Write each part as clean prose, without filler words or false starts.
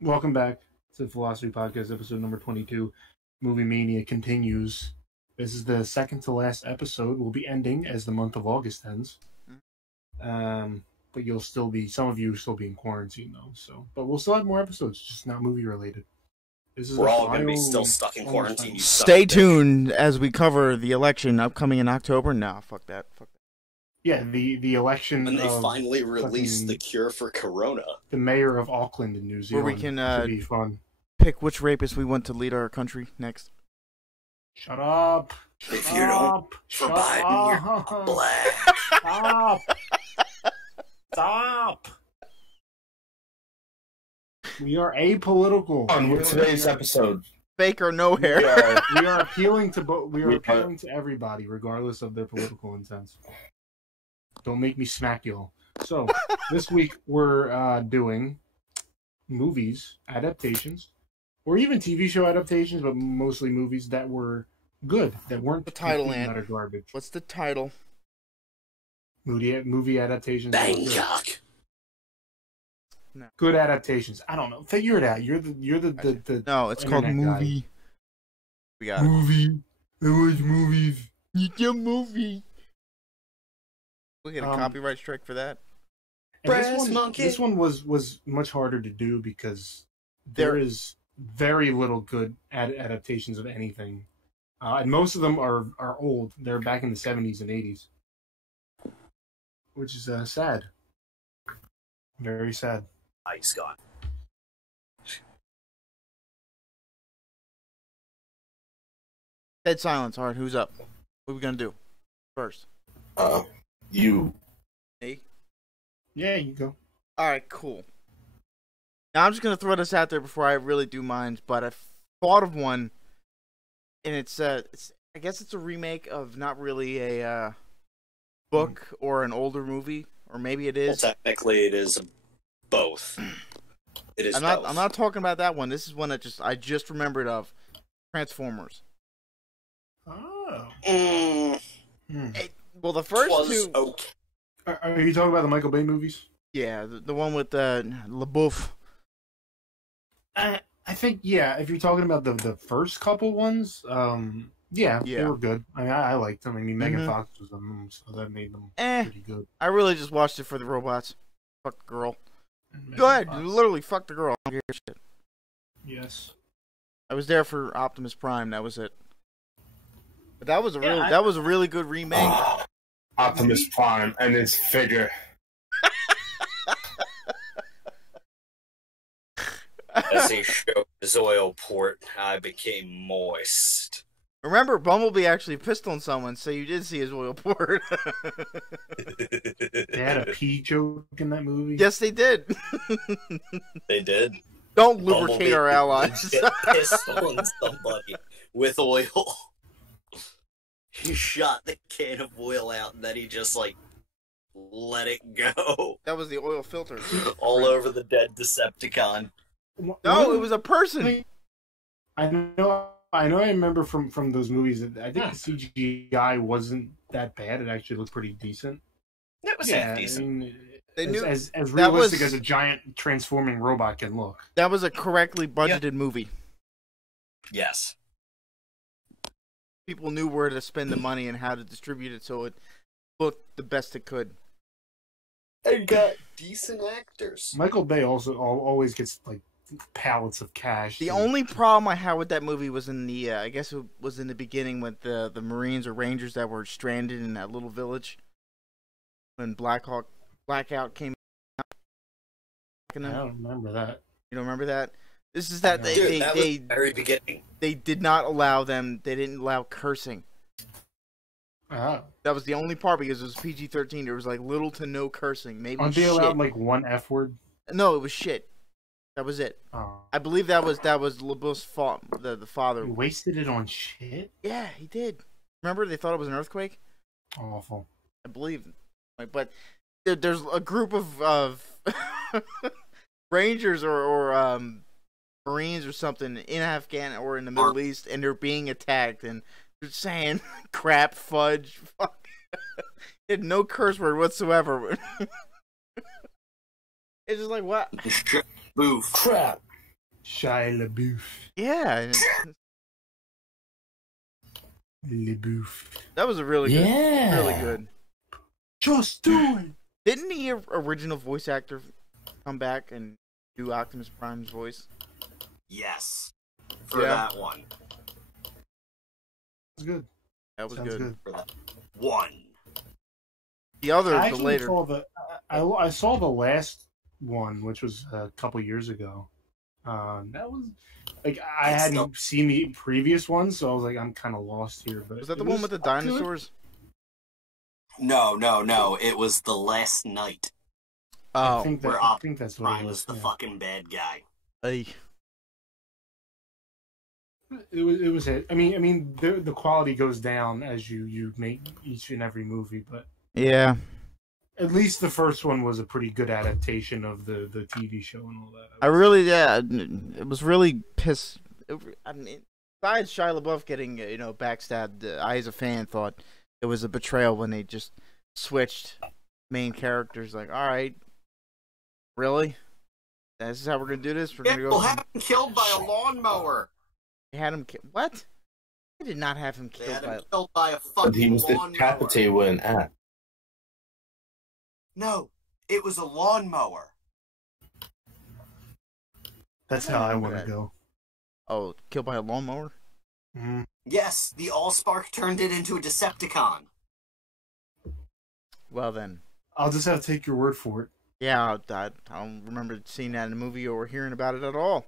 Welcome back to Philosophy Podcast, episode number 22. Movie Mania continues. This is the second to last episode. We'll be ending as the month of August ends. But some of you will still be in quarantine though. But we'll still have more episodes, just not movie related. We're all going to be still stuck in quarantine. Stay tuned as we cover the election upcoming in October. No, fuck that. Yeah, the election. When they finally release the cure for Corona. The mayor of Auckland in New Zealand. Where we can should be fun. Pick which rapist we want to lead our country next. Shut up. If you don't for Biden, you're black. Stop. Stop. We are apolitical. On today's episode, fake or no hair. We are appealing to We are appealing to everybody, regardless of their political intents. Don't make me smack y'all. So this week we're doing movies adaptations, or even TV show adaptations, but mostly movies that were good, that weren't the title utter garbage. What's the title? Movie adaptations. Bangkok. No. Good adaptations. I don't know. Figure it out. You're the No, it's called movie. Guy. We got movie. I watch movies. It's a movie. We get a copyright strike for that. This one was much harder to do because there is very little good adaptations of anything, and most of them are old. They're back in the 70s and 80s, which is sad. Very sad. Ice gone. Dead silence. All right, who's up? What are we gonna do first? You. Me? Yeah, you go. All right, cool. Now I'm just gonna throw this out there before I really do mine, but I thought of one, and it's I guess it's a remake of not really a book or an older movie, or maybe it is. Well, technically, it is both. It is. I'm not talking about that one. This is one that I just remembered of. Transformers. Oh. Well, the first two. Okay. Are you talking about the Michael Bay movies? Yeah, the one with LaBeouf. I think if you're talking about the first couple ones, yeah, they were good. I liked them. I mean, Megan Fox was in them, so that made them pretty good. I really just watched it for the robots. Fuck the girl. Go ahead, literally fuck the girl. I don't give a shit. Yes. I was there for Optimus Prime. That was it. But that was a really good remake. Optimus Prime and his figure. As he showed his oil port, I became moist. Remember, Bumblebee actually pissed on someone, so you did see his oil port. They had a pee joke in that movie? Yes, they did. They did. Don't lubricate our allies. Get pissed on somebody with oil. He shot the can of oil out, and then he just, let it go. That was the oil filter. All over the dead Decepticon. No, it was a person. I know. I remember from those movies that I think the CGI wasn't that bad. It actually looked pretty decent. It was decent. I mean, they knew as realistic as a giant transforming robot can look. That was a correctly budgeted movie. Yes. People knew where to spend the money and how to distribute it so it looked the best it could. And got decent actors. Michael Bay also always gets pallets of cash. The only problem I had with that movie was in the I guess it was in the beginning with the Marines or Rangers that were stranded in that little village when Blackout came out. I don't remember that. You don't remember that? This is that that was the very beginning. They did not allow them. They didn't allow cursing. Oh. That was the only part because it was PG-13. There was little to no cursing. Maybe aren't they allowed one F word? No, it was shit. That was it. Oh. I believe that was LeBeau's fault. The father. He wasted it on shit. Yeah, he did. Remember, they thought it was an earthquake. Awful. I believe, but there's a group of Rangers or Marines or something in Afghanistan or in the Middle East, and they're being attacked, and they're saying crap, fudge, fuck. It had no curse word whatsoever. It's just what? Boof. Crap. Shia LaBeouf. Yeah, LaBeouf. that was a really good. Yeah. Really good. Just do it. Didn't the original voice actor come back and do Optimus Prime's voice? Yes. For Yeah. that one. That's good. That was Sounds good. For that one. The other, I the actually later. saw I saw the last one, which was a couple years ago. That was like I hadn't seen the previous one, so I was like, I'm kind of lost here. But Was that the one with the dinosaurs? No. It was The Last Night. Oh, I think that's what Prime it was was. the Yeah. fucking bad guy. Ay. It was it. I mean, the quality goes down as you make each and every movie, but Yeah. at least the first one was a pretty good adaptation of the TV show and all that. I really, yeah, it was really pissed. I mean, besides Shia LaBeouf getting, backstabbed, I as a fan thought it was a betrayal when they just switched main characters. Like, all right, really? This is how we're gonna do this? We're gonna People go. had him killed by a lawnmower. They had him. What? They did not have him They killed had by. him killed by a But he fucking was lawnmower. decapitated with an axe. No, it was a lawnmower. That's how I remember want to that. go. Oh, killed by a lawnmower? Mm-hmm. Yes, the Allspark turned it into a Decepticon. Well then, I'll just have to take your word for it. yeah, I don't remember seeing that in a movie or hearing about it at all.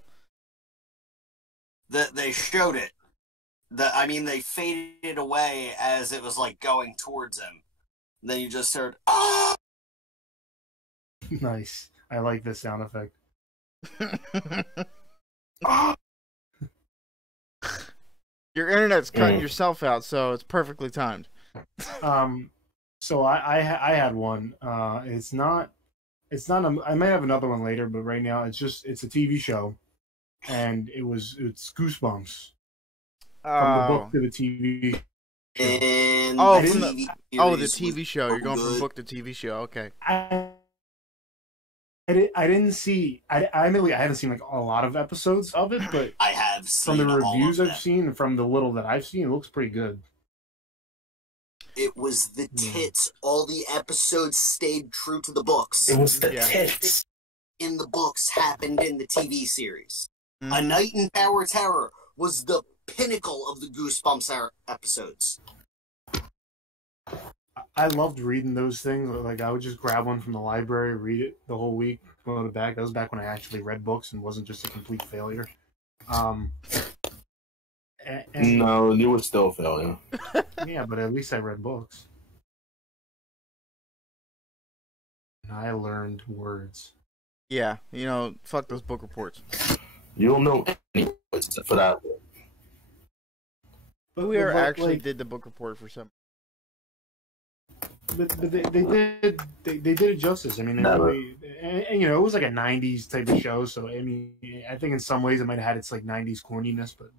They showed it. They faded away as it was like going towards him. Then you just heard, "Ah!" Nice. I like this sound effect. Your internet's cutting yourself out, so it's perfectly timed. So I had one. It's not. I might have another one later, but right now it's a TV show, and it's Goosebumps from the book to the TV show. And Oh, the from the- TV the series TV was show. You're going from good. book to TV show. Okay. I didn't see. I haven't seen like a lot of episodes of it, but I have from seen the all reviews of I've them. seen and from the little that I've seen, it looks pretty good. It was the tits. All the episodes stayed true to the books. It was the Yeah. tits. In the books happened in the TV series. Mhm. A Night in Tower Terror was the pinnacle of the Goosebumps episodes. I loved reading those things. Like I would just grab one from the library, read it the whole week, load it back. That was back when I actually read books and wasn't just a complete failure. And No, you were still failing. yeah, but at least I read books. And I learned words. Yeah, fuck those book reports. You don't know any words for that. But We actually like, did the book report for some. but they did it justice. I mean, Never. and it was like a '90s type of show. So I mean, I think in some ways it might have had its like '90s corniness, but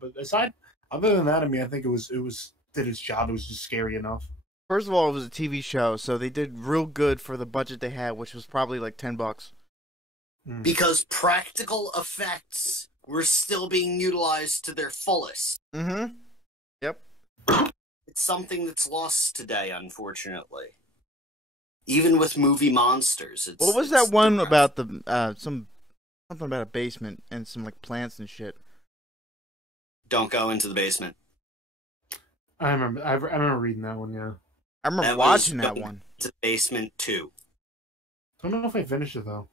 other than that, I mean, I think it did its job. It was just scary enough. First of all, it was a TV show, so they did real good for the budget they had, which was probably like $10. Because practical effects were still being utilized to their fullest. Mm-hmm. Yep. It's something that's lost today, unfortunately. Even with movie monsters. What was that one about the something about a basement and some like plants and shit? Don't go into the basement. I remember reading that one. Yeah, I remember That was watching that going one. To basement 2. I don't know if I finished it though.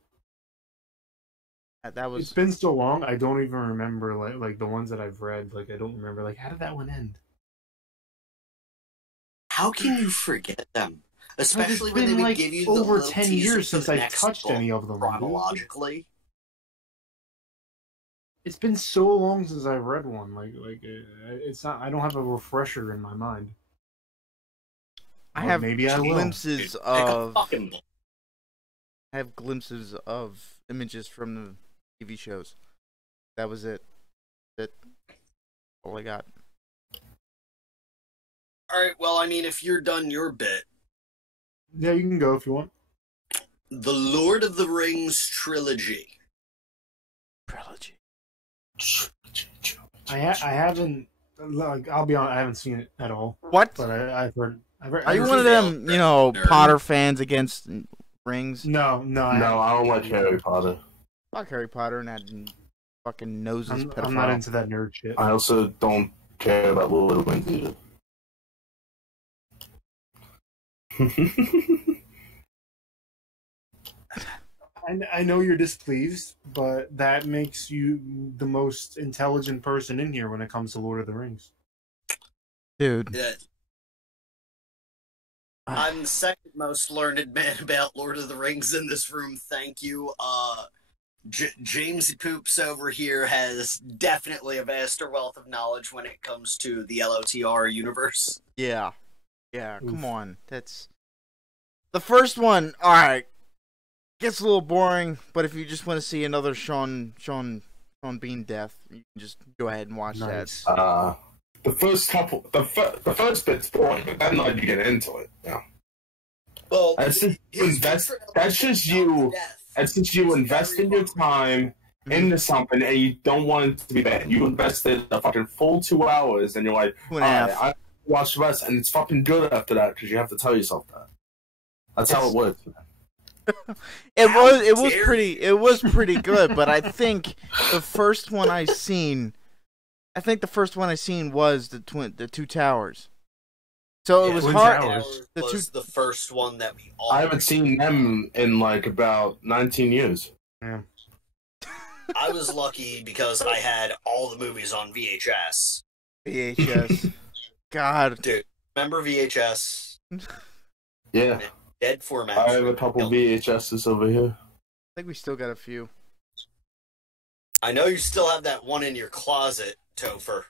That It's was been so long, I don't even remember like the ones that I've read. Like I don't remember how did that one end? How can you forget them? Especially It's when they been, would like, give you the over little 10 teaser years for since the I've next touched book any of them. chronologically. It's been so long since I read one. It's not. I don't have a refresher in my mind. I Or have maybe I will. glimpses Dude, pick a of fucking book. I have glimpses of images from the TV shows. That was it. That's all I got. Alright, well, I mean, if you're done your bit, Yeah, you can go if you want. the Lord of the Rings trilogy. Trilogy. I haven't. Like, I'll be honest, I haven't seen it at all. What? But I've heard. Are you one of them, you know, Potter fans against rings? No, I don't like Harry Potter. Fuck Harry Potter and that fucking noses. I'm not into that nerd shit. I also don't care about Lord of the Rings either. I know you're displeased, but that makes you the most intelligent person in here when it comes to Lord of the Rings. Dude. Yeah. I'm the second most learned man about Lord of the Rings in this room, thank you. Jamesy Poops over here has definitely a vaster wealth of knowledge when it comes to the LOTR universe. Yeah. Yeah, come on. That's... The first one, alright. Gets a little boring, but if you just want to see another Sean Bean death, you can just go ahead and watch that. The first couple, the first bit's boring, but then like you get into it. Yeah. Well, that's just you. That's just you investing your time into something, and you don't want it to be bad. You invested a fucking full 2 hours, and you're like, I watch the rest, and it's fucking good after that because you have to tell yourself that. That's how it works. It was pretty good, but I think the first one I seen was the Two Towers. So it was hard. The first one that we all. I haven't seen them in like about 19 years. Yeah. I was lucky because I had all the movies on VHS. VHS. God. Dude, remember VHS? Yeah. Dead format. I have a couple VHSs over here. I think we still got a few. I know you still have that one in your closet, Topher.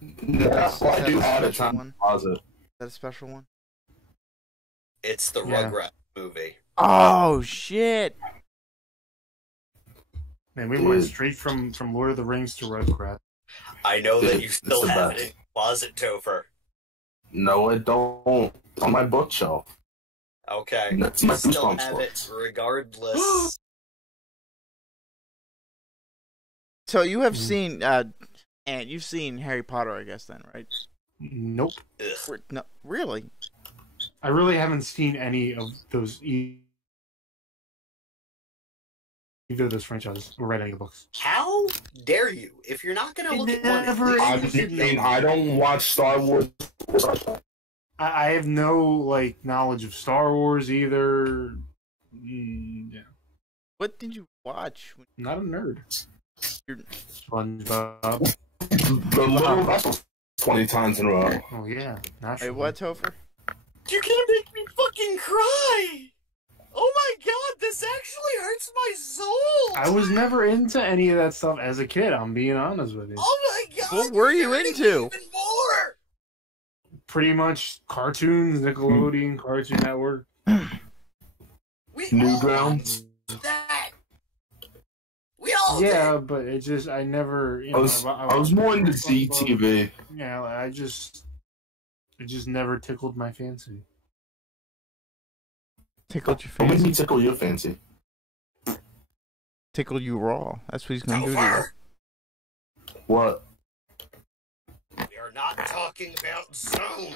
Yeah, I do have it in the closet. Is that a special one? It's the Rugrats movie. Oh, shit. Man, we went straight from Lord of the Rings to Rugrats. I know that you still have it in your closet, Topher. No, I don't. It's on my bookshelf. Okay. That's my still Goosebumps have books. it regardless. So you have seen, and you've seen Harry Potter, I guess, then, right? Nope. No, really? I really haven't seen any of those either of those franchises or read any of the books. How dare you? If you're not going to look at one, I don't watch Star Wars. I have no like knowledge of Star Wars either. Yeah. What did you watch? I'm not a nerd. SpongeBob. The Little Rascals 20 times in a row. Oh yeah. Hey, what, Topher? You're gonna make me fucking cry! Oh my god, this actually hurts my soul! I was never into any of that stuff as a kid, I'm being honest with you. Oh my god! What were you into? Even more! Pretty much cartoons, Nickelodeon, Cartoon Network. Newgrounds. That. We all did. But it just, I never, I was more into ZTV. Yeah, it just never tickled my fancy. Tickled your What made fancy? me tickle your fancy? Tickle you raw. That's what he's gonna do to you. What? We are not talking about Zone.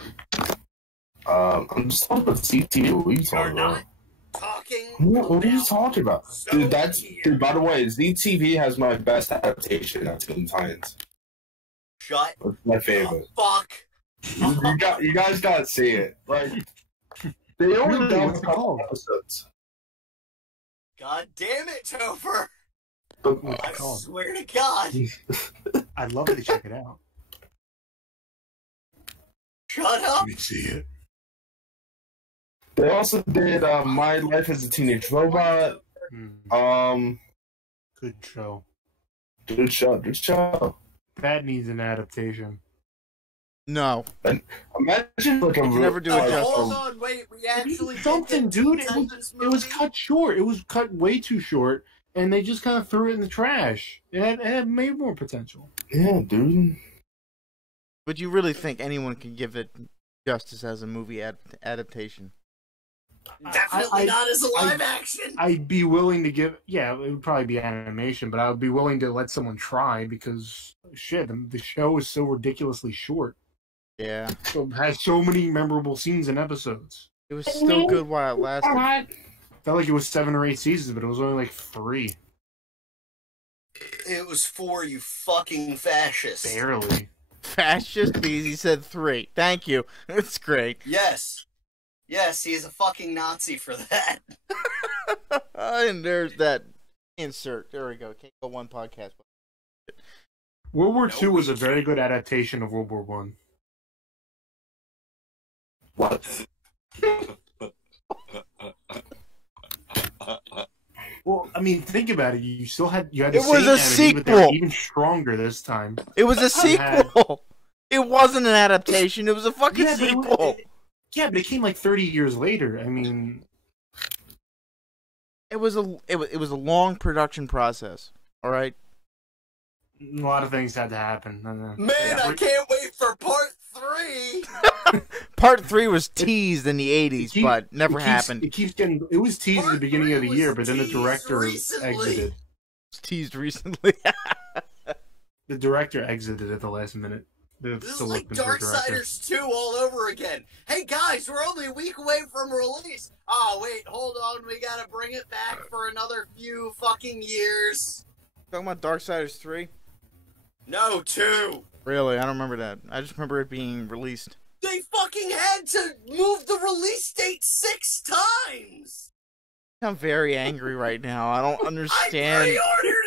I'm just talking about ZTV. What are you talking about? What are you talking about? Dude, dude, by the way, ZTV has my best adaptation of Teen Titans. Shut That's my favorite. Fuck. You guys gotta see it. Like, they only done a couple episodes. God damn it, Topher! But, I swear to God. I'd love to check it out. Shut up! You see it. They also did My Life as a Teenage Robot. Good show. Good show. That needs an adaptation. No. And imagine like a You can never do it justice. Hold on, wait, we actually Something, dude. It was cut short. It was cut way too short, and they just kind of threw it in the trash. It had made more potential. Yeah, dude. Would you really think anyone can give it justice as a movie adaptation? Definitely not as a live action. I'd be willing to give. Yeah, it would probably be animation, but I would be willing to let someone try because shit, the show is so ridiculously short. Yeah, So it has so many memorable scenes and episodes. it was still good while it lasted. Felt like it was 7 or 8 seasons, but it was only like 3. It was 4, you fucking fascist. Barely. Fascist because he said 3. Thank you. It's great. Yes. Yes, he is a fucking Nazi for that. And there's that insert. There we go. Can't go one podcast. World War II was a very good adaptation of World War One. What? Well, I mean, think about it. You had the It was same a enemy, sequel. but they were even stronger this time. It was a sequel. It wasn't an adaptation. It was a fucking sequel. Yeah, but it came like 30 years later. I mean, it was a long production process. All right. a lot of things had to happen. Man, I can't wait for part 3. Part 3 was teased in the 80s, but never happened. It keeps getting. It was teased at the beginning of the year, but then the director exited. It was teased recently. The director exited at the last minute. This is like Darksiders 2 all over again. Hey guys, we're only a week away from release. Oh wait, hold on, we gotta bring it back for another few fucking years. Talking about Darksiders 3? No, 2. Really? I don't remember that. I just remember it being released. They fucking had to move the release date 6 times! I'm very angry right now. I don't understand. I pre-ordered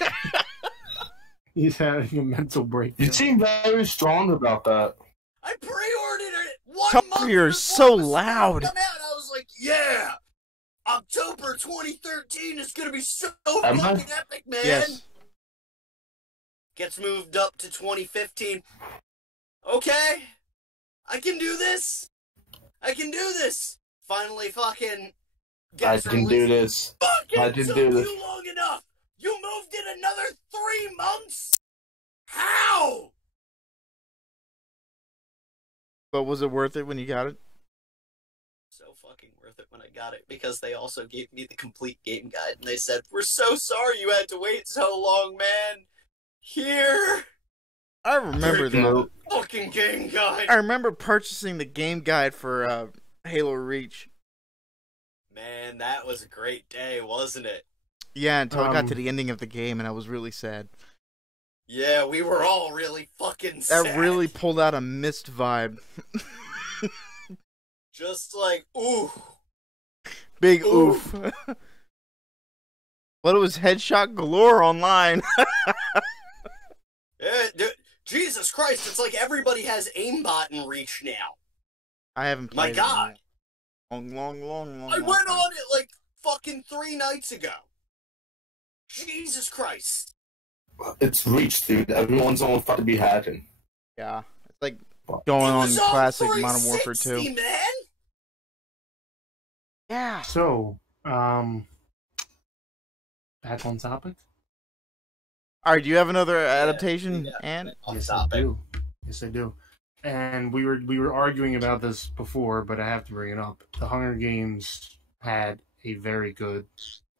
it! He's having a mental breakdown. You seem very strong about that. I pre-ordered it 1 Tucker, month you're before so it was loud. supposed to come out. I was like, yeah! October 2013 is gonna be so Am I? fucking epic, man! Yes. Gets moved up to 2015. Okay, I can do this. I can do this. Finally, fucking. I can do this. Fucking I can took do this. you long enough. You moved it another 3 months. How? But was it worth it when you got it? So fucking worth it when I got it because they also gave me the complete game guide and they said, "We're so sorry you had to wait so long, man. Here." I remember that. Fucking game guide. I remember purchasing the game guide for Halo Reach. Man, that was a great day, wasn't it? Yeah, until I got to the ending of the game and I was really sad. Yeah, we were all really fucking sad. That really pulled out a Mist vibe. Just like, ooh. Big oof. But it was headshot galore online. Yeah, dude, Jesus Christ, it's like everybody has aimbot in Reach now. I haven't played My God. Long. I went on it like fucking 3 nights ago. Jesus Christ. It's Reach, dude. Everyone's on fucking be having. Yeah. It's like going on classic Modern Warfare 2. 360, man. Yeah. So, back on topic. All right, do you have another adaptation? And Yes, I do. Yes, I do. And we were arguing about this before, but I have to bring it up. The Hunger Games had a very good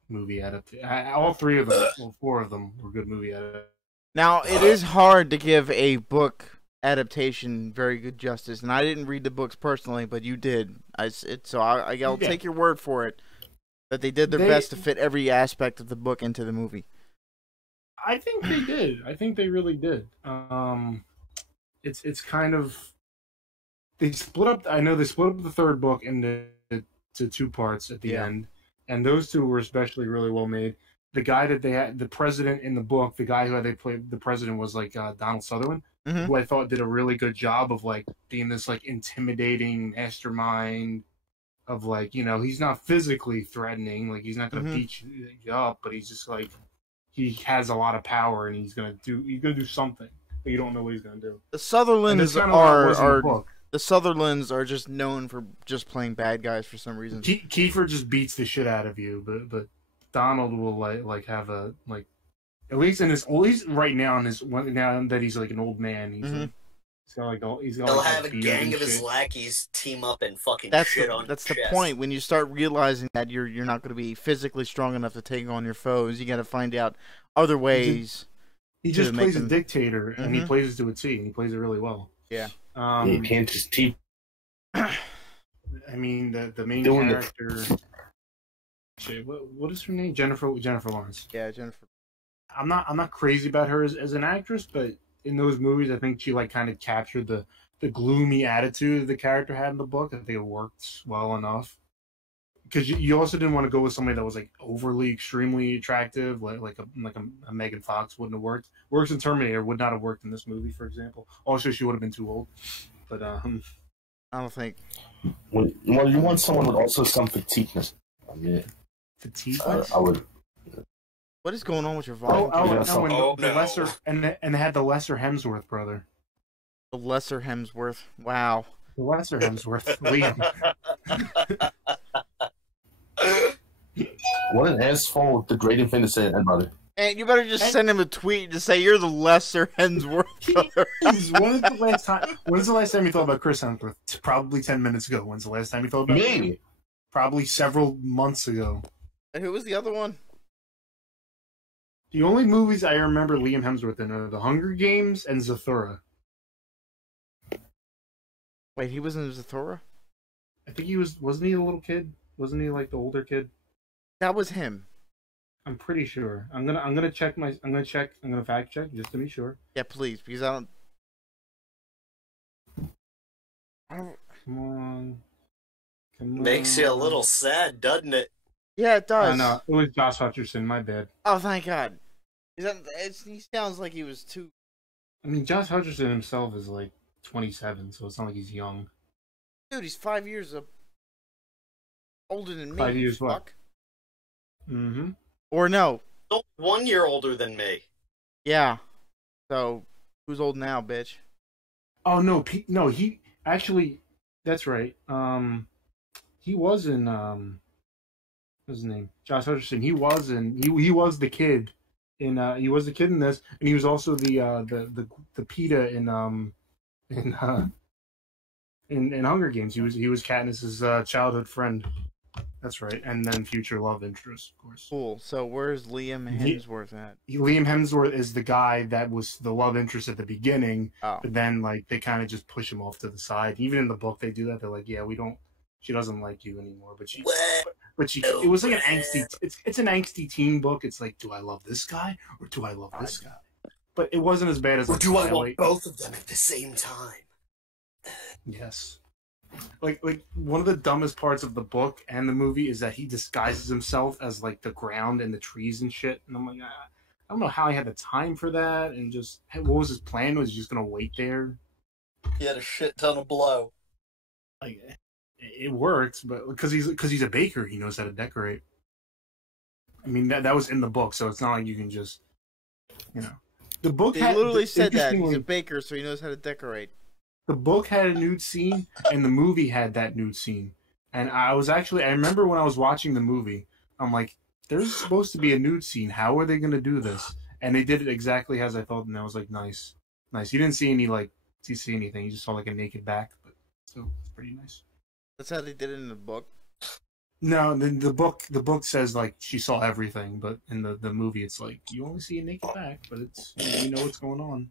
movie adaptation. All 3 of them, well, 4 of them, were good movie adaptations. now it is hard to give a book adaptation very good justice, and I didn't read the books personally, but you did. I'll take your word for it that they did their best to fit every aspect of the book into the movie. I think they did. I think they really did. It's kind of they split up. I know they split up the 3rd book into 2 parts at the end, and those 2 were especially really well made. The guy that they had, the president in the book, the guy who they played the president was like Donald Sutherland, who I thought did a really good job of like being this like intimidating mastermind of like, you know, he's not physically threatening, like he's not going to beat you up, but he's just like he has a lot of power and he's gonna do something, but you don't know what he's gonna do. The Sutherlands the Sutherlands are just known for just playing bad guys for some reason. Kiefer just beats the shit out of you, but Donald will like have a like at least right now now that he's like an old man, he's He's got He'll like have a beard gang and of his shit. lackeys team up and fucking That's shit on that's his the chest. point. When you start realizing that you're not going to be physically strong enough to take on your foes, you got to find out other ways. He just plays a dictator, and he plays it to a T, and he plays it really well. Yeah. You can't just teach. I mean, the main character. Shit, what is her name? Jennifer Lawrence. Yeah, Jennifer. I'm not crazy about her as an actress, but in those movies, I think she like kind of captured the gloomy attitude the character had in the book. I think it worked well enough. Because you also didn't want to go with somebody that was like overly, extremely attractive, like a Megan Fox wouldn't have worked. Works in Terminator would not have worked in this movie, for example. Also, she would have been too old. But I don't think. Well, you want someone with also some fatigueness. I mean, fatigueness. I would. What is going on with your volume? The lesser and they had the lesser Hemsworth brother. The lesser Hemsworth. Wow. The lesser Hemsworth, Liam. What an asshole degrading thing to say to anybody. And you better just send him a tweet to say you're the lesser Hemsworth brother. When's the last time you thought about Chris Hemsworth? Probably 10 minutes ago. When's the last time you thought about me? Probably several months ago. And who was the other one? The only movies I remember Liam Hemsworth in are The Hunger Games and Zathura. Wait, he was in Zathura? I think he was. Wasn't he a little kid? Wasn't he like the older kid? That was him. I'm pretty sure. I'm gonna check. I'm gonna fact check just to be sure. Yeah, please, because I don't. Come on. Makes you a little sad, doesn't it? Yeah, it does. No, it was Josh Hutcherson. My bad. Oh, thank God. He sounds like he was too. I mean, Josh Hutcherson himself is like 27, so it's not like he's young. Dude, he's 5 years older than me. 5 years fuck. what? Mm-hmm. Or no. 1 year older than me. Yeah. So, who's old now, bitch? Oh no, he actually. That's right. He was in what's his name? Josh Hutcherson. He was the kid in he was the kid in this, and he was also the PETA in Hunger Games. He was Katniss's childhood friend. That's right, and then future love interest, of course. Cool. So where's Liam Hemsworth at? Liam Hemsworth is the guy that was the love interest at the beginning, but then like they kind of just push him off to the side. Even in the book, they do that. They're like, yeah, she doesn't like you anymore, but she. It was like an angsty. It's an angsty teen book. It's like, do I love this guy or do I love this guy? But it wasn't as bad as. Or like, do I want both of them at the same time? Yes. Like one of the dumbest parts of the book and the movie is that he disguises himself as like the ground and the trees and shit. And I'm like, I don't know how he had the time for that. And just what was his plan? Was he just gonna wait there? He had a shit ton of blow. Like it worked, but because he's a baker, he knows how to decorate. I mean that was in the book, so it's not like you can just, the book. They literally said that he's a baker, so he knows how to decorate. The book had a nude scene, and the movie had that nude scene. And I remember when I was watching the movie, I'm like, there's supposed to be a nude scene. How are they going to do this? And they did it exactly as I thought, and I was like, nice. You didn't see anything. You just saw like a naked back, but still, it's pretty nice. That's how they did it in the book? No, the book says like she saw everything, but in the movie it's like you only see a naked back, but it's you know what's going on.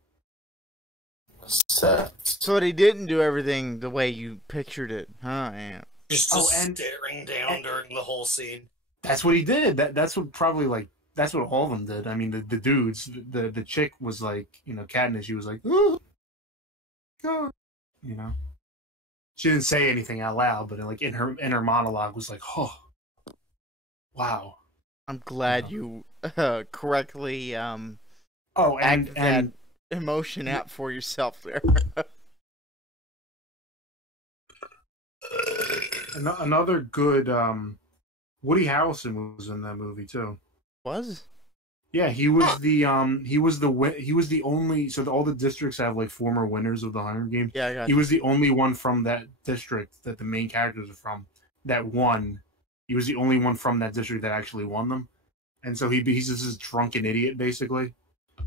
So they didn't do everything the way you pictured it, huh? And just staring down during the whole scene. That's what he did. That's what all of them did. I mean, the dudes, the chick was like, Katniss. She was like, oh, God, She didn't say anything out loud, but like in her monologue was like, oh, wow. I'm glad you correctly and emotion out for yourself there. Another good Woody Harrelson was in that movie too. Was? Yeah, he was the only. So all the districts have like former winners of the Hunger Games. Yeah, I got he was the only one from that district that the main characters are from that won. He was the only one from that district that actually won them, and so he's just this drunken idiot basically.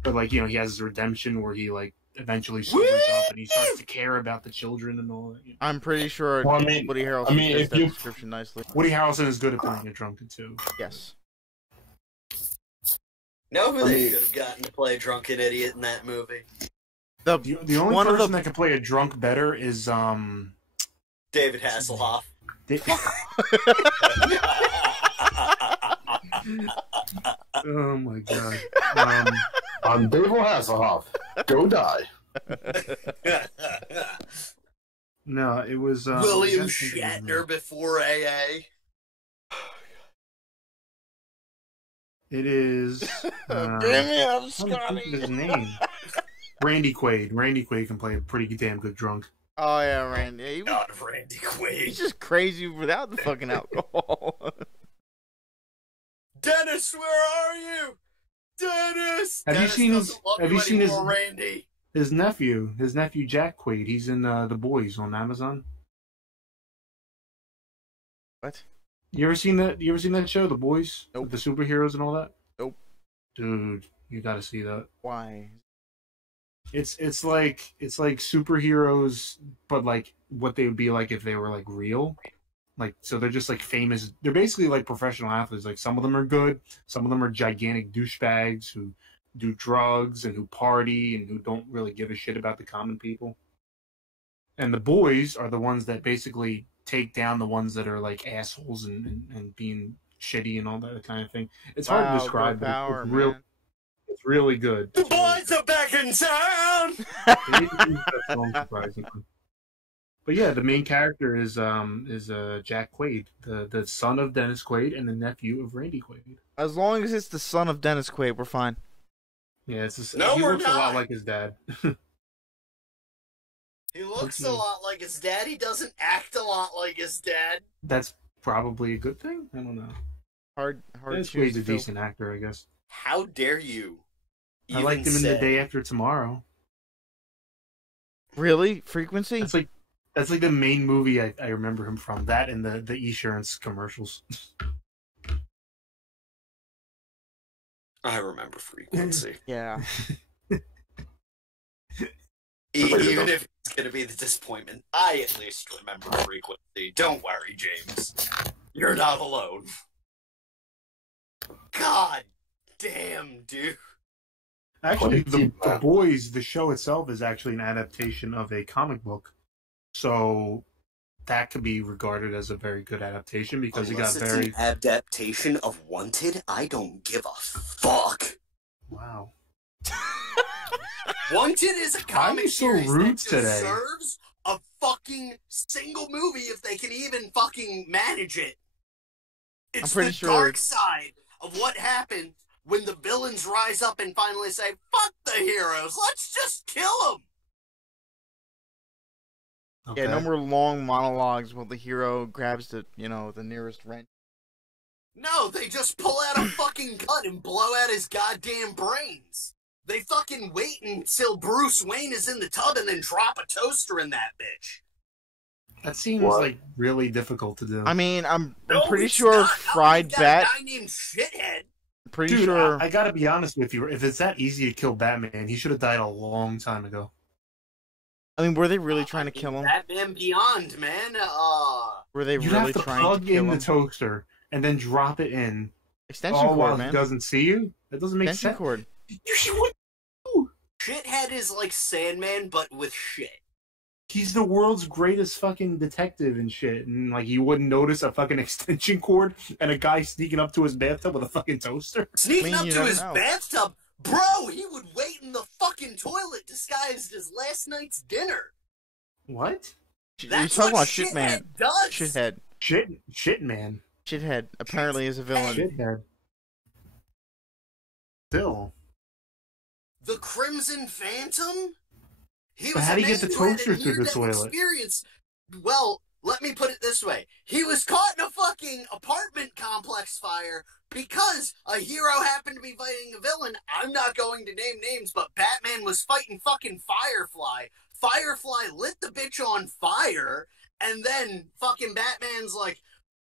But like he has his redemption where he like eventually sobers up and he starts to care about the children and all that. You know? I'm pretty sure Woody Harrelson fits that description nicely. Woody Harrelson is good at playing a drunken too. Yes. Know who they could have gotten to play a drunken idiot in that movie? The only person that can play a drunk better is David Hasselhoff. Oh my god. I'm David Hasselhoff. Go die. No, it was William Shatner before AA. It is. Damn, Scotty. His name. Randy Quaid. Randy Quaid can play a pretty damn good drunk. Oh yeah, Randy. God, Randy Quaid. He's just crazy without the fucking alcohol. Dennis, where are you? Dennis. Have you seen his Randy? His nephew Jack Quaid. He's in The Boys on Amazon. What? You ever seen that show, The Boys? Nope. With the superheroes and all that? Nope. Dude, you gotta see that. Why? It's like superheroes, but like what they would be like if they were like real. Like, so they're just like famous. They're basically like professional athletes. Like, some of them are good, some of them are gigantic douchebags who do drugs and who party and who don't really give a shit about the common people. And the boys are the ones that basically take down the ones that are like assholes and being shitty and all that kind of thing. It's hard to describe, but it's really good. The boys are back in town! Surprisingly. But yeah, the main character is Jack Quaid, the son of Dennis Quaid and the nephew of Randy Quaid. As long as it's the son of Dennis Quaid, we're fine. Yeah, he looks a lot like his dad. He looks a lot like his dad. He doesn't act a lot like his dad. That's probably a good thing. I don't know. Hard. Dennis Quaid's a decent actor, I guess. How dare you? I liked him in The Day After Tomorrow. Really? Frequency? That's like the main movie I remember him from. That and the Esurance commercials. I remember Frequency. Yeah. Even if it's going to be the disappointment, I at least remember Frequency. Don't worry, James. You're not alone. God damn, dude. Actually, the Boys, the show itself, is actually an adaptation of a comic book. So that could be regarded as a very good adaptation because Unless it's an adaptation of Wanted, I don't give a fuck. Wow. Wanted is a comic series that today? deserves a fucking single movie if they can even fucking manage it. It's the dark side of what happened when the villains rise up and finally say, fuck the heroes, let's just kill them. Okay. Yeah, no more long monologues while the hero grabs the nearest wrench. No, they just pull out a fucking gun and blow out his goddamn brains. They fucking wait until Bruce Wayne is in the tub and then drop a toaster in that bitch. That seems like really difficult to do. I mean, I'm pretty sure Fried Bat. A guy named Shithead. Pretty sure. I gotta be honest with you. If it's that easy to kill Batman, he should have died a long time ago. I mean, were they really trying to kill him? Batman Beyond, man. Were they really trying to kill him? You have to plug in the toaster and then drop it in. Extension cord, man. He doesn't see you? That doesn't make sense. Cord. Shithead is like Sandman, but with shit. He's the world's greatest fucking detective and shit, and like you wouldn't notice a fucking extension cord and a guy sneaking up to his bathtub with a fucking toaster. Sneaking up to his bathtub? Bro, he would wait in the fucking toilet disguised as last night's dinner. What? That's talking what about Shitman. does. Shithead. Shitman. Shithead apparently is a villain. Shithead. Still. The Crimson Phantom? He was how do you get the toaster through the toilet? Well, let me put it this way. He was caught in a fucking apartment complex fire because a hero happened to be fighting a villain. I'm not going to name names, but Batman was fighting fucking Firefly. Firefly lit the bitch on fire, and then fucking Batman's like,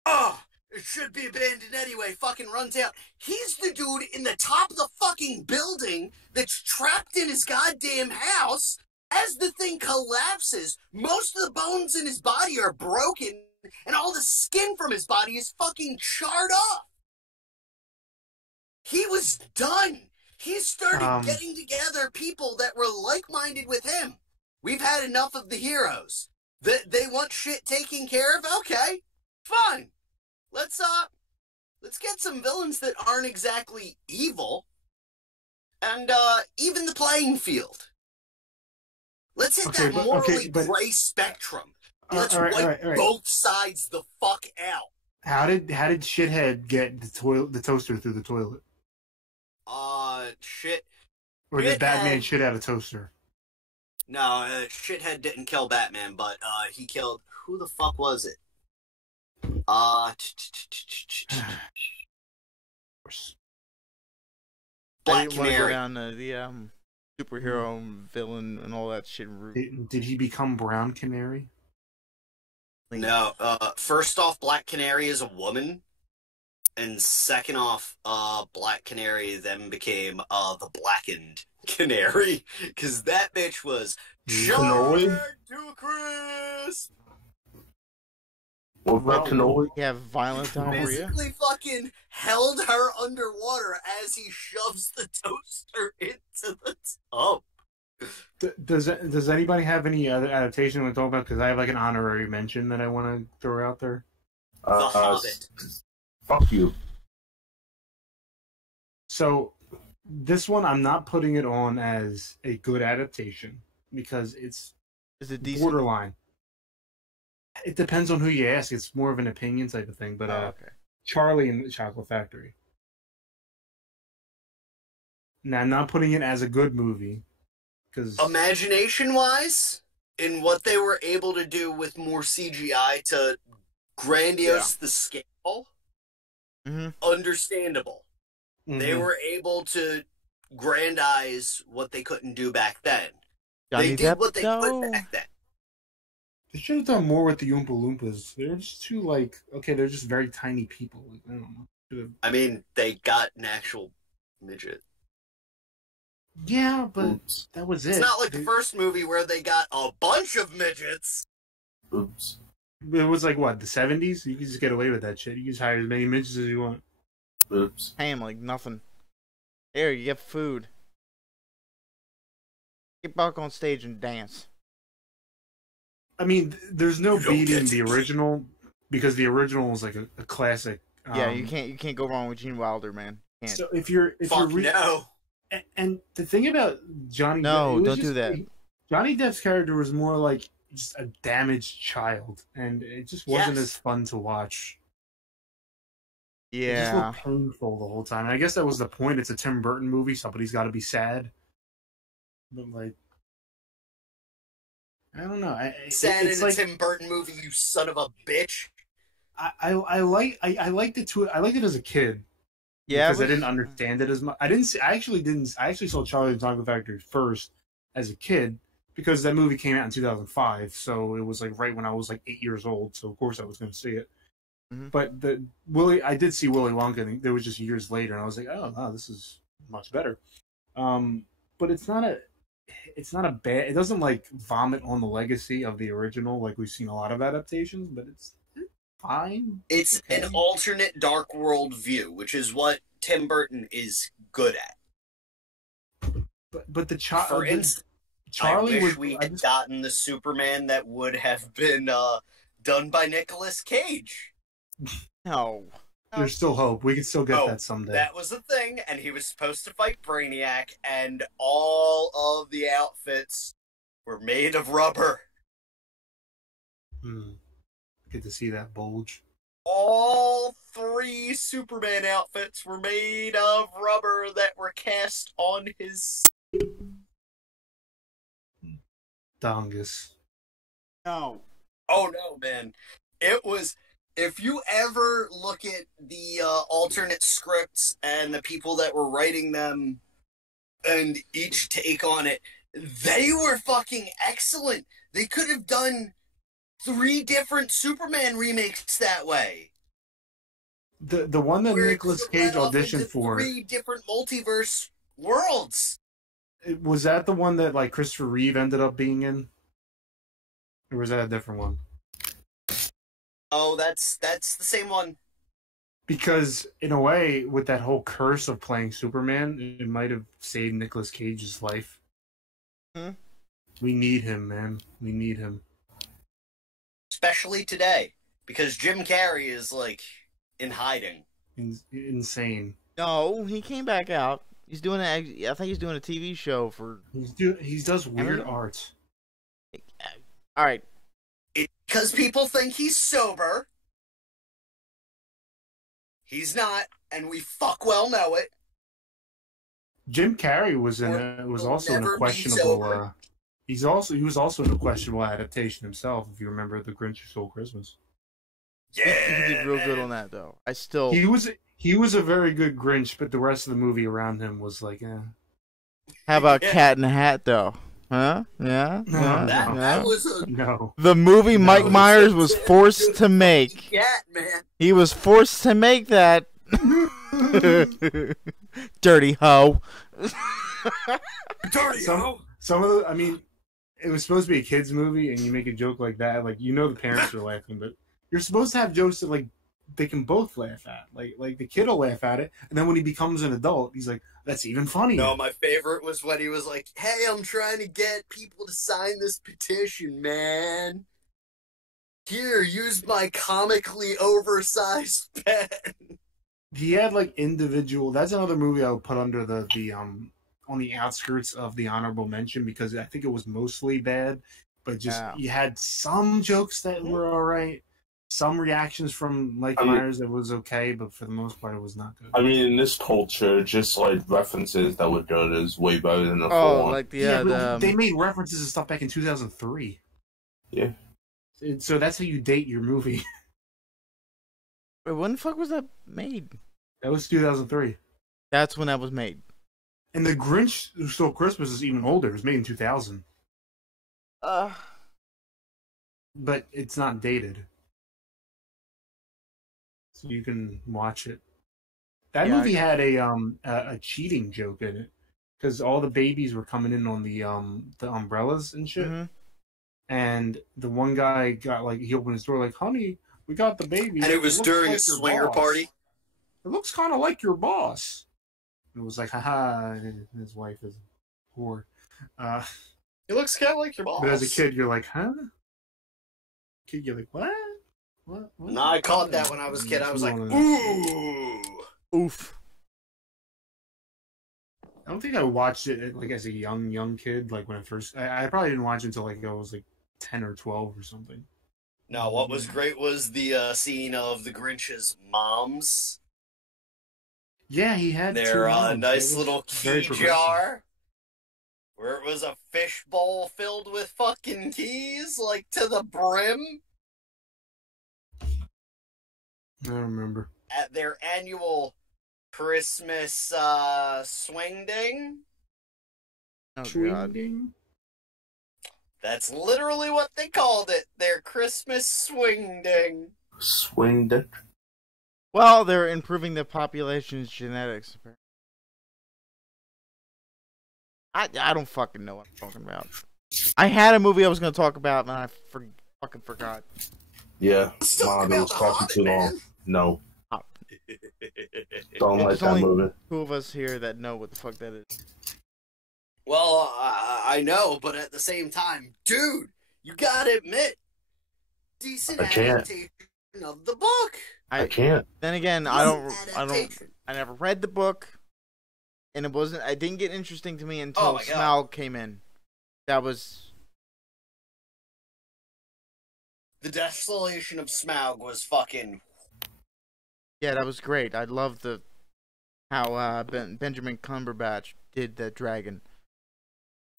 oh, It should be abandoned anyway, fucking runs out. He's the dude in the top of the fucking building that's trapped in his goddamn house. As the thing collapses, most of the bones in his body are broken, and all the skin from his body is fucking charred off. He was done. He started getting together people that were like-minded with him. We've had enough of the heroes. They want shit taken care of? Okay, fine. Let's get some villains that aren't exactly evil, and even the playing field. Let's hit that morally gray spectrum. Let's wipe both sides the fuck out. How did Shithead get the toaster through the toilet? Shit. Or did Batman shit out a toaster? No, Shithead didn't kill Batman, but he killed, who the fuck was it? Black Canary. Down the superhero villain and all that shit. Did he become Brown Canary? No. First off, Black Canary is a woman, and second off, Black Canary then became the Blackened Canary, because that bitch was charred to a crisp. Yeah, violent diarrhea. Basically fucking held her underwater as he shoves the toaster into the tub. Does anybody have any other adaptation we want to talk about? Because I have like an honorary mention that I want to throw out there. The Hobbit. Fuck you. So this one, I'm not putting it on as a good adaptation because it's borderline. It depends on who you ask. It's more of an opinion type of thing. But Charlie and the Chocolate Factory. Now, I'm not putting it as a good movie. Because imagination-wise, in what they were able to do with more CGI to grandiose the scale, understandable. Mm-hmm. They were able to grandize what they couldn't do back then. They did what they could back then. They should have done more with the Oompa Loompas. They're just too, they're just very tiny people. I don't know. I mean, they got an actual midget. Yeah, but that was it. It's not like the first movie where they got a bunch of midgets. Oops. It was like, what, the 70s? You could just get away with that shit. You can just hire as many midgets as you want. Oops. Pay him like nothing. There, you get food. Get back on stage and dance. I mean, there's no beating the original because the original was like a classic. Yeah, you can't go wrong with Gene Wilder, man. So if you're no. And the thing about Johnny Depp, don't do that. Johnny Depp's character was more like just a damaged child, and it just wasn't as fun to watch. Yeah, it just looked painful the whole time. And I guess that was the point. It's a Tim Burton movie. Somebody's got to be sad. But I don't know. Sad in a Tim Burton movie, you son of a bitch. I liked it too. I liked it as a kid. Yeah, because I didn't understand it as much. I actually saw Charlie and the Chocolate Factory first as a kid because that movie came out in 2005. So it was like right when I was like 8 years old. So of course I was going to see it. Mm-hmm. But I did see Willy Wonka. And there was just years later, and I was like, oh no, this is much better. But it's not a bad. It doesn't like vomit on the legacy of the original like we've seen a lot of adaptations, but it's fine. It's an alternate dark world view, which is what Tim Burton is good at. But the for instance, Charlie, I wish we had gotten the Superman that would have been done by Nicolas Cage. No. There's still hope. We can still get that someday. That was the thing, and he was supposed to fight Brainiac, and all of the outfits were made of rubber. Get to see that bulge. All 3 Superman outfits were made of rubber that were cast on his... Dongus. No. Oh no, man. It was... If you ever look at the alternate scripts and the people that were writing them and each take on it, they were fucking excellent. They could have done 3 different Superman remakes that way. The one that Nicolas Cage auditioned for. 3 different multiverse worlds. Was that the one that like Christopher Reeve ended up being in? Or was that a different one? Oh, that's the same one. Because in a way, with that whole curse of playing Superman, it might have saved Nicolas Cage's life. We need him, man. We need him. Especially today, because Jim Carrey is like in hiding. Insane. No, he came back out. He's doing I think he's doing a TV show for. He does weird art. All right. Because people think he's sober. He's not, and we fuck well know it. Jim Carrey was also in a questionable. He was also in a questionable adaptation himself. If you remember, The Grinch Who Stole Christmas. Yeah, he did real good on that though. He was a very good Grinch, but the rest of the movie around him was like, eh. How about Cat in the Hat though? Huh? Yeah. That was no. The movie Mike Myers was forced to make. Cat, man. He was forced to make that. Dirty hoe. Dirty hoe. Some of the, I mean, it was supposed to be a kids movie, and you make a joke like that, like the parents are laughing, but you're supposed to have jokes that like they can both laugh at. Like the kid will laugh at it, and then when he becomes an adult, he's like, that's even funnier. No, my favorite was when he was like, hey, I'm trying to get people to sign this petition, man. Here, use my comically oversized pen. He had like individual. That's another movie I would put under the on the outskirts of the honorable mention, because I think it was mostly bad, but just you had some jokes that were all right. Some reactions from Mike Myers that was okay, but for the most part, it was not good. I mean, in this culture, just like references that were good is way better than the full one. Like they made references and stuff back in 2003. Yeah. So that's how you date your movie. Wait, when the fuck was that made? That was 2003. That's when that was made. And The Grinch Who Stole Christmas is even older. It was made in 2000. But it's not dated. So you can watch it. That movie had a cheating joke in it, because all the babies were coming in on the umbrellas and shit. Mm-hmm. And the one guy got he opened his door like, honey, we got the baby. And it was during a swinger party. It looks kind of like your boss. And it was like, haha, and his wife is a whore. It looks kind of like your boss. But as a kid, you're like, huh? Kid, you're like, what? What? No, I caught that when I was a kid. I was like, ooh. Oof. I don't think I watched it as a young kid. Like when I first, I probably didn't watch it until I was 10 or 12 or something. No, what was great was the scene of the Grinch's moms. Yeah, he had their nice little key jar, where it was a fish bowl filled with fucking keys, to the brim. I don't remember. At their annual Christmas swing ding. Oh, God. That's literally what they called it. Their Christmas swing ding. Swing ding? Well, they're improving the population's genetics. I don't fucking know what I'm talking about. I had a movie I was going to talk about, and I fucking forgot. Yeah, Mom was talking too long. No. Don't like that movie. Two of us here that know what the fuck that is. Well, I know, but at the same time, dude, you gotta admit, decent adaptation of the book. I can't. Then again, I never read the book, and it didn't get interesting to me until Smaug came in. That was... The Desolation of Smaug was fucking... Yeah, that was great. I loved how Benjamin Cumberbatch did the dragon.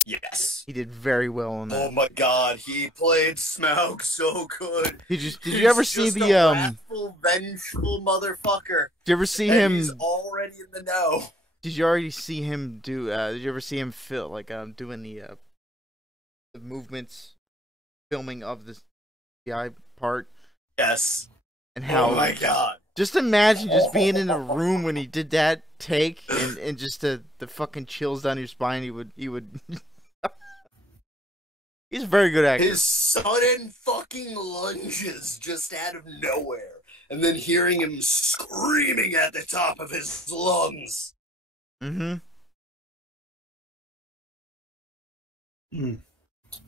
Yes. He did very well on that. Oh my god, he played Smaug so good. Did you ever see the wrathful, vengeful motherfucker? Did you ever see him? He's already in the know. Did you already see him do? Did you ever see him doing the movements, filming of the CGI part? Yes. And how? Oh my god. Just imagine just being in a room when he did that take, and just the fucking chills down your spine. He would. He's a very good actor. His sudden fucking lunges just out of nowhere, and then hearing him screaming at the top of his lungs. Mm-hmm.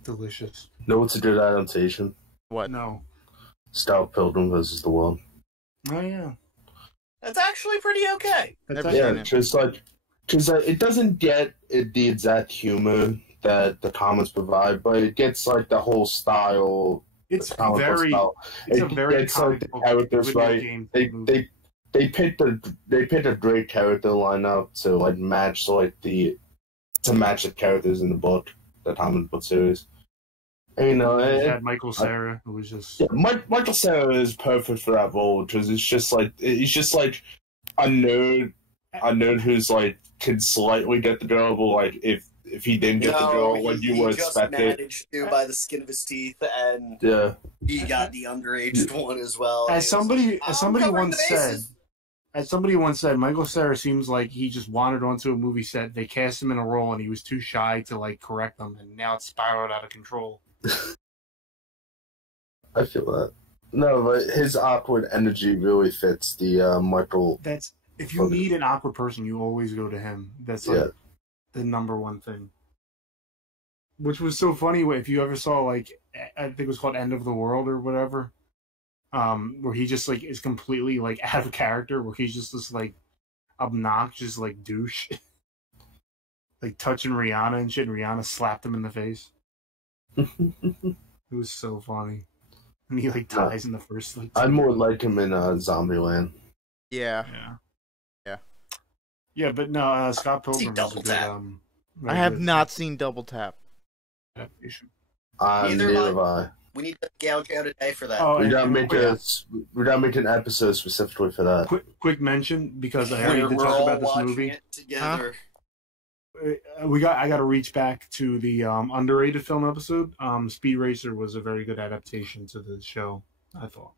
Delicious. Know what's a good adaptation? What? No. Stout Pilgrim versus the World. Oh yeah. That's actually pretty okay. Because it doesn't get the exact humor that the comics provide, but it gets like the whole style. It's a very the characters right. They picked a great character lineup to like match the characters in the book, the comic book series. And, you know, it had Michael Cera, who was just Michael Cera is perfect for that role because he's just like a nerd who's like can slightly get the girl, but like if he didn't get the girl, like you would expect it. He just managed to by the skin of his teeth, and he got the underage one as well. As somebody once said, Michael Cera seems like he just wandered onto a movie set. They cast him in a role, and he was too shy to like correct them, and now it's spiraled out of control. I feel that. No, but his awkward energy really fits the Michael. That's if you need an awkward person, you always go to him. That's like the number one thing. Which was so funny. If you ever saw like I think it was called End of the World or whatever, where he just like is completely like out of character, where he's just this like obnoxious like douche, like touching Rihanna and shit, and Rihanna slapped him in the face. It was so funny. And he like dies in the first like I'd more like him in Zombieland. Yeah, but no, Scott Pilgrim is a good I have not seen Double Tap. Adaptation. Neither have I. We need to gouge out a day for that. Oh, we gotta make an episode specifically for that. Quick mention, because I already did talk about this movie. Together. I got to reach back to the underrated film episode. Speed Racer was a very good adaptation to the show, I thought.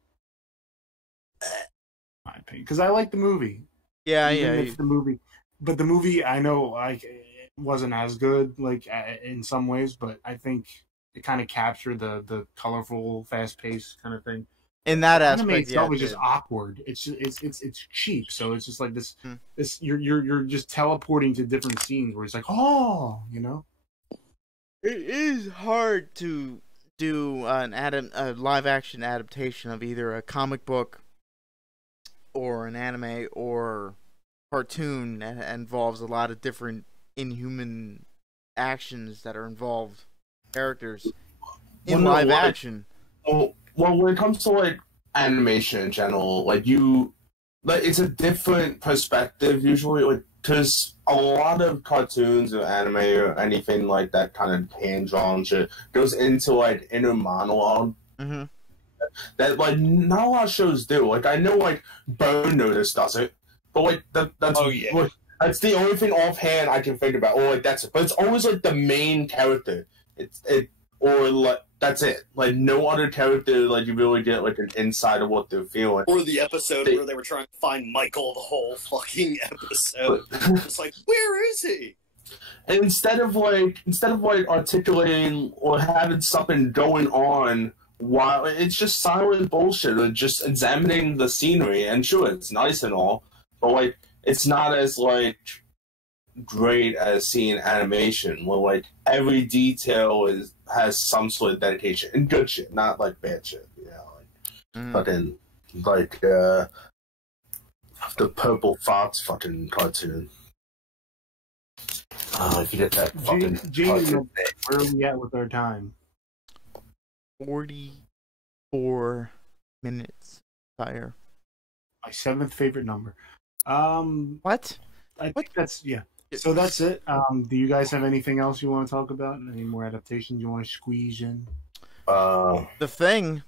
My opinion, because I like the movie. It's the movie, but the movie I know like it wasn't as good like in some ways, but I think it kind of captured the colorful, fast paced kind of thing. In that aspect, anime itself is just awkward. It's cheap, so it's just like this. You're just teleporting to different scenes where it's like, oh, you know. It is hard to do a live action adaptation of either a comic book or an anime or cartoon that involves a lot of different inhuman actions that are involved characters in live action. Well, when it comes to like animation in general, it's a different perspective usually, like because a lot of cartoons or anime or anything like that kind of hand-drawn shit goes into like inner monologue. Mm-hmm. That like not a lot of shows do. Like I know like Burn Notice does it, but like that's that's the only thing offhand I can think about. Or like that's it, but it's always like the main character. Or like that's it. Like no other character, like you really get like an insight of what they're feeling. Or the episode where they were trying to find Michael the whole fucking episode. It's like, where is he? And instead of articulating or having something going on, while it's just silent bullshit, or just examining the scenery. And sure, it's nice and all, but like it's not as like great as seeing animation where like every detail has some sort of dedication and good shit, not like bad shit, you know, like fucking like the Purple Fox fucking cartoon. If you get that fucking cartoon, where are we at with our time? 44 minutes. Fire. My 7th favorite number. What? I think that's So that's it. Do you guys have anything else you want to talk about? Any more adaptations you want to squeeze in? The Thing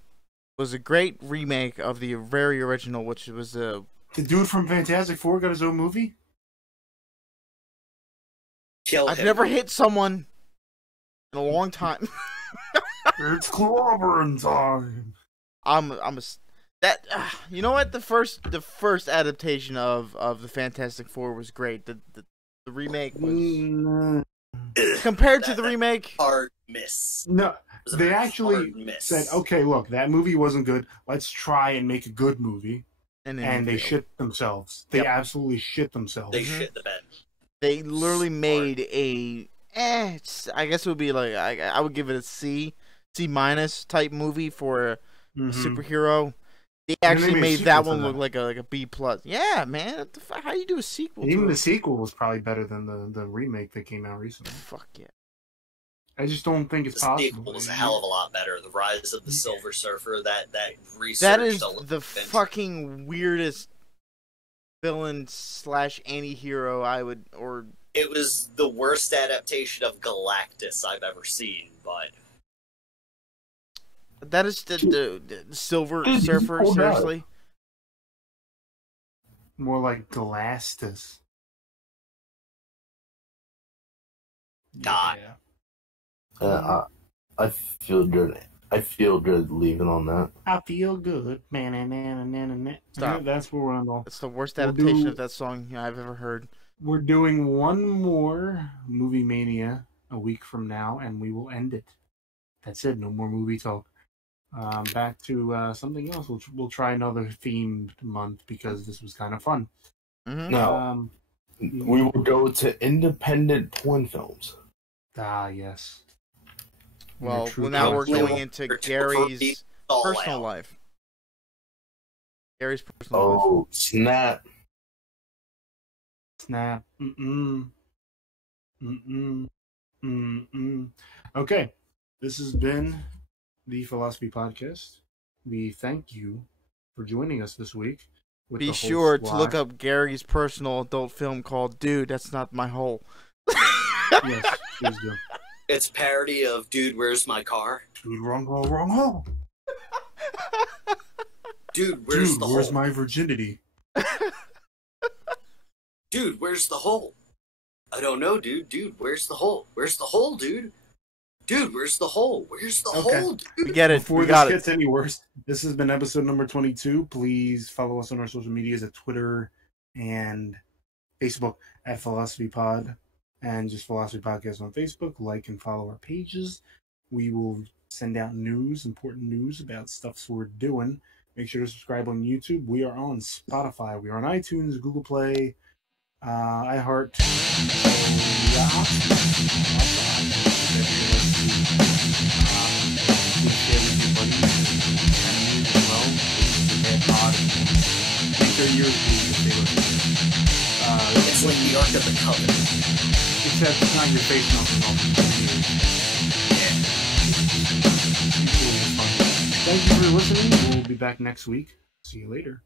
was a great remake of the very original, which was the dude from Fantastic Four got his own movie. I've never hit someone in a long time. It's clobbering time. That you know what, the first adaptation of the Fantastic Four was great. The remake was compared to the remake, hard miss. No, they actually said, "Okay, look, that movie wasn't good. Let's try and make a good movie." And they shit themselves. They absolutely shit themselves. They shit the bed. They literally made a I guess it would be like I would give it a C minus type movie for a superhero. They actually made that one look like a B plus. Yeah, man. What the fuck? How do you do a sequel? Even the sequel was probably better than the remake that came out recently. Fuck yeah. I just don't think it's possible. The sequel was a hell of a lot better. The Rise of the Silver Surfer, that research. That is the fucking weirdest villain / anti-hero I would, or... It was the worst adaptation of Galactus I've ever seen, but... That is the Silver Surfer, seriously? More like Galactus. God. Yeah. I feel good. I feel good leaving on that. I feel good. Stop. That's where we're on. It's the worst adaptation of that song I've ever heard. We're doing one more Movie Mania a week from now, and we will end it. That's it. No more movie talk. Back to something else. We'll try another themed month because this was kind of fun. No, we will go to independent porn films. Ah, yes. Well, now we're going into Gary's personal life. Gary's personal life. Oh, snap. Snap. Okay. This has been the Philosophy Podcast. We thank you for joining us this week. Be sure to look up Gary's personal adult film called Dude, That's Not My Hole. Yes, please do. It's parody of Dude, Where's My Car? Dude, wrong hole. Dude, where's my virginity? Dude, where's the hole? I don't know, dude. Dude, where's the hole? Where's the hole, dude? Dude, where's the hole? Where's the hole, dude? We get it. Before this gets any worse, this has been episode number 22. Please follow us on our social medias at Twitter and Facebook at Philosophy Pod. And just Philosophy Podcast on Facebook. Like and follow our pages. We will send out important news about stuff we're doing. Make sure to subscribe on YouTube. We are on Spotify. We are on iTunes, Google Play, iHeart. It's like the Ark of the Covenant. Except it's not your face melting off. Thank you for listening. We'll be back next week. See you later.